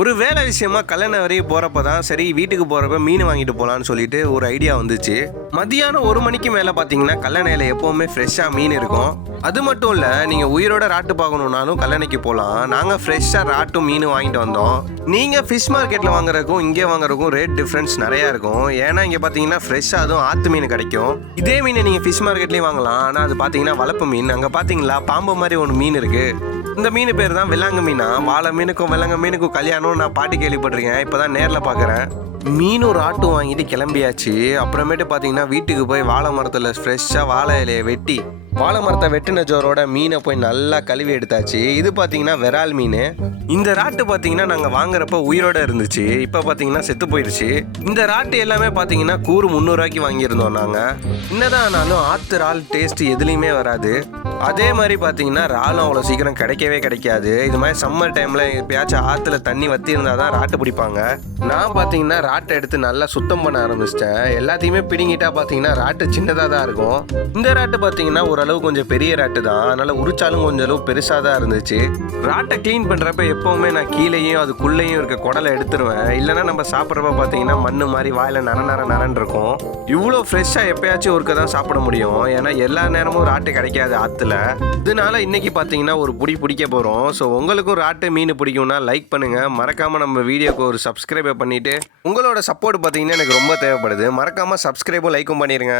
ஒரு வேலை விஷயமா கல்யாண வரையும் போகிறப்ப தான் சரி வீட்டுக்கு போகிறப்ப மீன் வாங்கிட்டு போகலான்னு சொல்லிட்டு ஒரு ஐடியா வந்துச்சு. மதியானம் ஒரு மணிக்கு மேலே பார்த்தீங்கன்னா கல்லணையில் எப்போவுமே ஃப்ரெஷ்ஷாக மீன் இருக்கும். அது மட்டும் இல்லை நீங்கள் உயிரோட ராட்டு பார்க்கணுன்னாலும் கல்லணைக்கு போகலாம் நாங்கள் ஃப்ரெஷ்ஷாக ராட்டும் மீன் வாங்கிட்டு வந்தோம். நீங்கள் ஃபிஷ் மார்க்கெட்டில் வாங்குறதுக்கும் இங்கே வாங்குறதுக்கும் ரேட் டிஃப்ரென்ஸ் நிறையா இருக்கும். ஏன்னா இங்கே பார்த்தீங்கன்னா ஃப்ரெஷ்ஷாக அதுவும் ஆற்று மீன் கிடைக்கும். இதே மீனை நீங்கள் ஃபிஷ் மார்க்கெட்லேயும் வாங்கலாம். ஆனால் அது பார்த்தீங்கன்னா வளப்பு மீன். அங்கே பார்த்தீங்களா பாம்பு மாதிரி ஒன்று மீன் இருக்குது இந்த மீன் பேர் தான் வெள்ளாங்க மீனா? வாழை மீனுக்கும் வெள்ளாங்க மீனுக்கும் கல்யாணம் நான் பாட்டு கேள்விப்பட்டிருக்கேன். இப்போ தான் நேரில் பார்க்குறேன் மீனும் ராட்டும் வாங்கிட்டு கிளம்பியாச்சு. அப்புறமேட்டு பார்த்தீங்கன்னா வீட்டுக்கு போய் வாழை மரத்தில் ஃப்ரெஷ்ஷாக வாழை இலையை வெட்டி வாழை மரத்தை வெட்டின ஜோரோட மீனை போய் நல்லா கழுவி எடுத்தாச்சு. இது பார்த்தீங்கன்னா விரால் மீன். இந்த ராட்டு பார்த்தீங்கன்னா நாங்கள் வாங்குறப்ப உயிரோட இருந்துச்சு. இப்போ பார்த்தீங்கன்னா செத்து போயிடுச்சு. இந்த ராட்டு எல்லாமே பார்த்தீங்கன்னா கூறு முந்நூறுவாய்க்கு வாங்கியிருந்தோம் நாங்கள் என்னதான் ஆனாலும் ஆற்று இறால் டேஸ்ட் எதுலேயுமே வராது. அதே மாதிரி பார்த்தீங்கன்னா இறாலும் அவ்வளோ சீக்கிரம் கிடைக்கவே கிடைக்காது. இது மாதிரி சம்மர் டைமில் எப்பயாச்சும் ஆற்றுல தண்ணி வத்தி இருந்தால் தான் ராட்டு பிடிப்பாங்க. நான் பார்த்தீங்கன்னா ராட்டை எடுத்து நல்லா சுத்தம் பண்ண ஆரம்பிச்சிட்டேன். எல்லாத்தையுமே பிடிங்கிட்டா பார்த்தீங்கன்னா ராட்டு சின்னதாக தான் இருக்கும். இந்த ராட்டு பார்த்தீங்கன்னா ஒரு ஓரளவு கொஞ்சம் பெரிய ராட்டு தான். அதனால் உரிச்சாலும் கொஞ்சம் அளவு பெருசாக தான் இருந்துச்சு. ராட்டை க்ளீன் பண்ணுறப்ப எப்போவுமே நான் கீழேயும் அதுக்குள்ளேயும் இருக்க குடலை எடுத்துருவேன். இல்லைன்னா நம்ம சாப்பிட்றப்ப பார்த்தீங்கன்னா மண் மாதிரி வாயில் நர நர நரன்னு இருக்கும். இவ்வளோ ஃப்ரெஷ்ஷாக எப்பயாச்சும் ஒருக்க தான் சாப்பிட முடியும். ஏன்னா எல்லா நேரமும் ராட்டு கிடைக்காது ஆற்றுல இதனால இன்றைக்கி பார்த்தீங்கன்னா ஒரு பிடி பிடிக்க போகிறோம் ஸோ உங்களுக்கும் ராட்டு மீன் பிடிக்கும்னா லைக் பண்ணுங்கள் மறக்காமல் நம்ம வீடியோக்கு ஒரு சப்ஸ்கிரைபை பண்ணிவிட்டு உங்களோட சப்போர்ட் பார்த்தீங்கன்னா எனக்கு ரொம்ப தேவைப்படுது. மறக்காமல் சப்ஸ்கிரைபும் லைக்கும் பண்ணிடுங்க